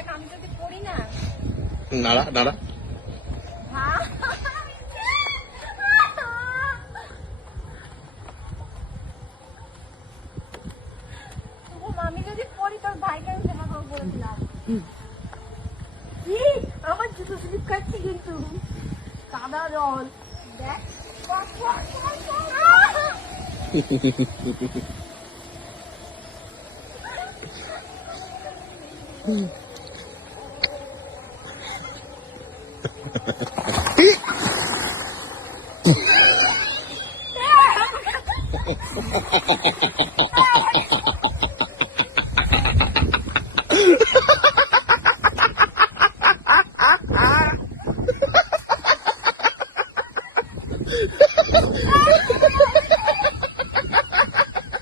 দেখ আমি যদি পড়ি না। নাড়া নাড়া আমি যদি পড়ি তোর ভাইকে আমি সেবা করবো বলেছিলাম। কি আমার জুতো স্লিপ কাটছে কিন্তু কাদা জল দেখ।